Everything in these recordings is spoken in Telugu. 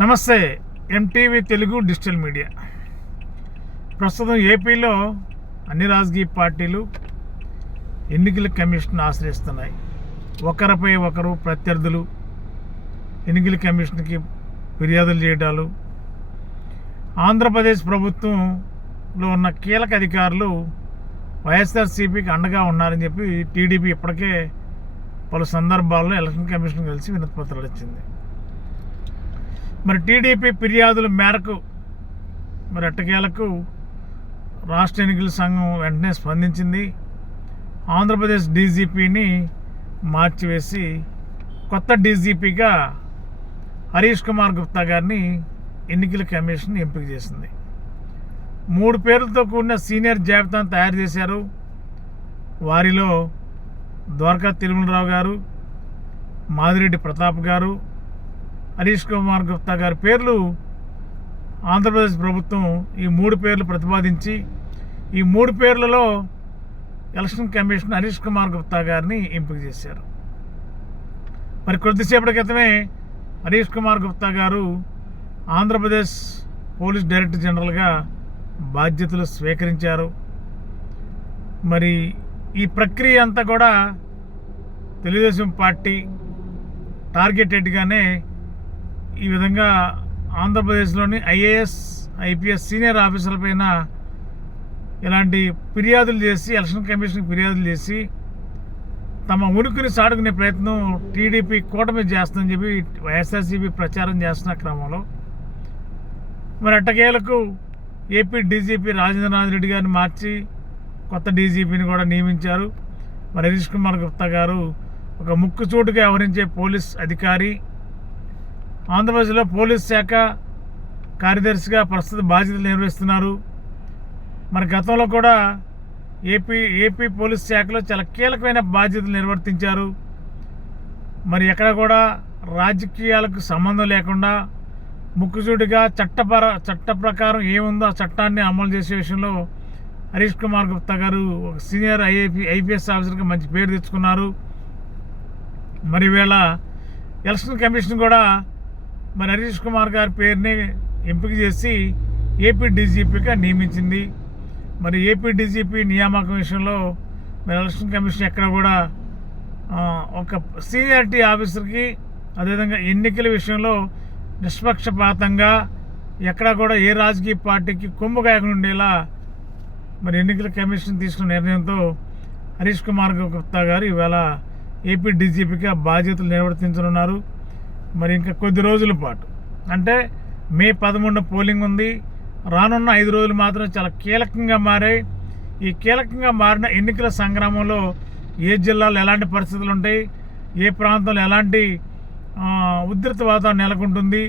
నమస్తే ఎంటీవీ తెలుగు డిజిటల్ మీడియా. ప్రస్తుతం ఏపీలో అన్ని రాజకీయ పార్టీలు ఎన్నికల కమిషన్ ఆశ్రయిస్తున్నాయి. ఒకరిపై ఒకరు ప్రత్యర్థులు ఎన్నికల కమిషన్కి ఫిర్యాదులు చేయడాలు ఆంధ్రప్రదేశ్ ప్రభుత్వంలో ఉన్న కీలక అధికారులు వైఎస్ఆర్సీపీకి అండగా ఉన్నారని చెప్పి టీడీపీ ఇప్పటికే పలు సందర్భాల్లో ఎలక్షన్ కమిషన్ కలిసి వినతిపత్రాలు ఇచ్చింది. మరి టీడీపీ ఫిర్యాదుల మేరకు మరి ఎట్టకేలకు రాష్ట్ర ఎన్నికల సంఘం వెంటనే స్పందించింది. ఆంధ్రప్రదేశ్ డీజీపీని మార్చివేసి కొత్త డీజీపీగా హరీష్ కుమార్ గుప్తా గారిని ఎన్నికల కమిషన్ ఎంపిక చేసింది. మూడు పేర్లతో కూడిన సీనియర్ జాబితాను తయారు చేశారు. వారిలో ద్వారకా తిరుమలరావు గారు మాదిరెడ్డి ప్రతాప్ గారు హరీష్ కుమార్ గుప్తా గారి పేర్లు ఆంధ్రప్రదేశ్ ప్రభుత్వం ఈ మూడు పేర్లు ప్రతిపాదించి ఈ మూడు పేర్లలో ఎలక్షన్ కమిషన్ హరీష్ కుమార్ గుప్తా గారిని ఎంపిక చేశారు. మరి కొద్దిసేపటి క్రితమే హరీష్ కుమార్ గుప్తా గారు ఆంధ్రప్రదేశ్ పోలీస్ డైరెక్టర్ జనరల్గా బాధ్యతలు స్వీకరించారు. మరి ఈ ప్రక్రియ అంతా కూడా తెలుగుదేశం పార్టీ టార్గెటెడ్గానే ఈ విధంగా ఆంధ్రప్రదేశ్లోని ఐఏఎస్ ఐపీఎస్ సీనియర్ ఆఫీసర్లపైన ఇలాంటి ఫిర్యాదులు చేసి ఎలక్షన్ కమిషన్కి ఫిర్యాదులు చేసి తమ ఉనికిని సాడుకునే ప్రయత్నం టీడీపీ కూటమి చేస్తుందని చెప్పి వైఎస్ఆర్సీపీ ప్రచారం చేస్తున్న క్రమంలో. మరి అట్టకేలకు ఏపీ డీజీపీ రాజేంద్రనాథ్ రెడ్డి గారిని మార్చి కొత్త డీజీపీని కూడా నియమించారు. మరి హరీష్ కుమార్ గుప్తా గారు ఒక ముక్కుచూటుగా వ్యవహరించే పోలీస్ అధికారి ఆంధ్రప్రదేశ్లో పోలీస్ శాఖ కార్యదర్శిగా ప్రస్తుత బాధ్యతలు నిర్వహిస్తున్నారు. మరి గతంలో కూడా ఏపీ ఏపీ పోలీస్ శాఖలో చాలా కీలకమైన బాధ్యతలు నిర్వర్తించారు. మరి ఎక్కడ కూడా రాజకీయాలకు సంబంధం లేకుండా ముక్కుచూటిగా చట్టపర చట్ట ప్రకారం ఏముందో ఆ చట్టాన్ని అమలు చేసే విషయంలో హరీష్ కుమార్ గుప్తా గారు ఒక సీనియర్ ఐఏపీ ఐపీఎస్ ఆఫీసర్గా మంచి పేరు తెచ్చుకున్నారు. మరి వేళ ఎలక్షన్ కమిషన్ కూడా మరి హరీష్ కుమార్ గారి పేరుని ఎంపిక చేసి ఏపీ డీజీపీగా నియమించింది. మరి ఏపీ డీజీపీ నియామకం విషయంలో మరి ఎలక్షన్ కమిషన్ ఎక్కడ కూడా ఒక సీనియారిటీ ఆఫీసర్కి అదేవిధంగా ఎన్నికల విషయంలో నిష్పక్షపాతంగా ఎక్కడ కూడా ఏ రాజకీయ పార్టీకి కొమ్ము కాయకుండా ఉండేలా మరి ఎన్నికల కమిషన్ తీసుకున్న నిర్ణయంతో హరీష్ కుమార్ గుప్తా గారు ఇవాళ ఏపీ డీజీపీగా బాధ్యతలు నిర్వర్తించనున్నారు. మరి ఇంకా కొద్ది రోజుల పాటు. అంటే మే పదమూడున పోలింగ్ ఉంది. రానున్న ఐదు రోజులు మాత్రం చాలా కీలకంగా మారాయి. ఈ కీలకంగా మారిన ఎన్నికల సంగ్రామంలో ఏ జిల్లాలో ఎలాంటి పరిస్థితులు ఉంటాయి? ఏ ప్రాంతంలో ఎలాంటి ఉధృత వాతావరణం నెలకొంటుంది?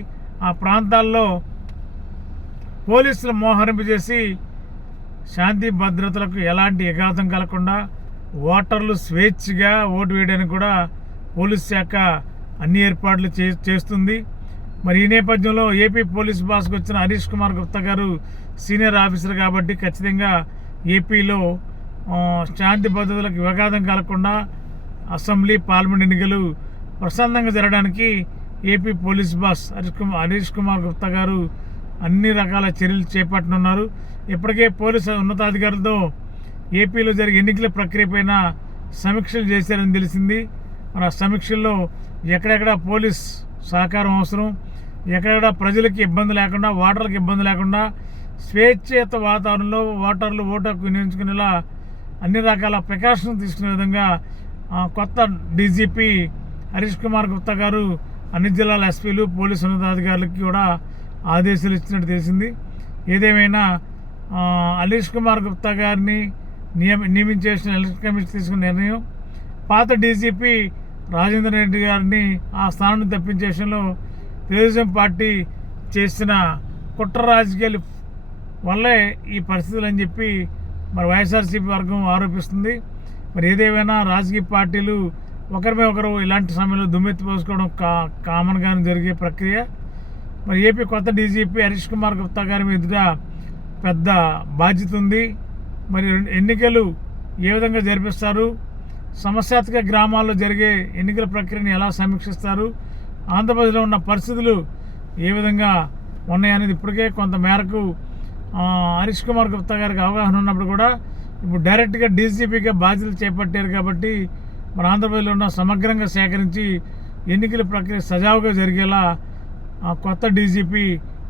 ఆ ప్రాంతాల్లో పోలీసులు మోహరింపజేసి శాంతి భద్రతలకు ఎలాంటి ఎఘాతం కలగకుండా ఓటర్లు స్వేచ్ఛగా ఓటు వేయడానికి కూడా పోలీస్ శాఖ అన్ని ఏర్పాట్లు చే చేస్తుంది. మరి ఈ నేపథ్యంలో ఏపీ పోలీస్ బాస్కి వచ్చిన హరీష్ కుమార్ గుప్తా గారు సీనియర్ ఆఫీసర్ కాబట్టి ఖచ్చితంగా ఏపీలో శాంతి భద్రతలకు విఘాతం కలగకుండా అసెంబ్లీ పార్లమెంట్ ఎన్నికలు ప్రశాంతంగా జరగడానికి AP police boss Harish Kumar Harish Kumar Gupta గారు అన్ని రకాల చర్యలు చేపట్టనున్నారు. ఇప్పటికే పోలీసు ఉన్నతాధికారులతో ఏపీలో జరిగే ఎన్నికల ప్రక్రియపైన సమీక్షలు చేశారని తెలిసింది. మరి ఆ సమీక్షల్లో ఎక్కడెక్కడ పోలీస్ సహకారం అవసరం ఎక్కడెక్కడ ప్రజలకి ఇబ్బంది లేకుండా ఓటర్లకు ఇబ్బంది లేకుండా స్వేచ్ఛేత వాతావరణంలో ఓటర్లు ఓటు హక్కు వినియోగించుకునేలా అన్ని రకాల ప్రికాషన్స్ తీసుకునే విధంగా కొత్త డీజీపీ హరీష్ కుమార్ గుప్తా గారు అన్ని జిల్లాల ఎస్పీలు పోలీసు ఉన్నతాధికారులకి కూడా ఆదేశాలు ఇచ్చినట్టు తెలిసింది. ఏదేమైనా హరీష్ కుమార్ గుప్తా గారిని నియమ నియమించేసిన ఎలక్షన్ కమిషన్ తీసుకున్న నిర్ణయం. పాత డీజీపీ రాజేంద్ర రెడ్డి గారిని ఆ స్థానం తప్పించే విషయంలో తెలుగుదేశం పార్టీ చేసిన కుట్ర రాజకీయాలు వల్లే ఈ పరిస్థితులు అని చెప్పి మరి వైఎస్ఆర్సీపీ వర్గం ఆరోపిస్తుంది. మరి ఏదేమైనా రాజకీయ పార్టీలు ఒకరిమే ఒకరు ఇలాంటి సమయంలో దుమ్మెత్తి పోసుకోవడం కా కామన్గానే జరిగే ప్రక్రియ. మరి ఏపీ కొత్త డీజీపీ హరీష్ కుమార్ గుప్తా గారి మీదుగా పెద్ద బాధ్యత ఉంది. మరి ఎన్నికలు ఏ విధంగా జరిపిస్తారు? సమస్యాత్మక గ్రామాల్లో జరిగే ఎన్నికల ప్రక్రియను ఎలా సమీక్షిస్తారు? ఆంధ్రప్రదేశ్లో ఉన్న పరిస్థితులు ఏ విధంగా ఉన్నాయనేది ఇప్పటికే కొంత మేరకు హరీష్ కుమార్ గుప్తా గారికి అవగాహన ఉన్నప్పుడు కూడా ఇప్పుడు డైరెక్ట్గా డీజీపీగా బాధ్యతలు చేపట్టారు కాబట్టి మన ఆంధ్రప్రదేశ్లో ఉన్న సమగ్రంగా సేకరించి ఎన్నికల ప్రక్రియ సజావుగా జరిగేలా కొత్త డీజీపీ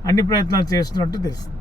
అన్ని ప్రయత్నాలు చేస్తున్నట్టు తెలుస్తుంది.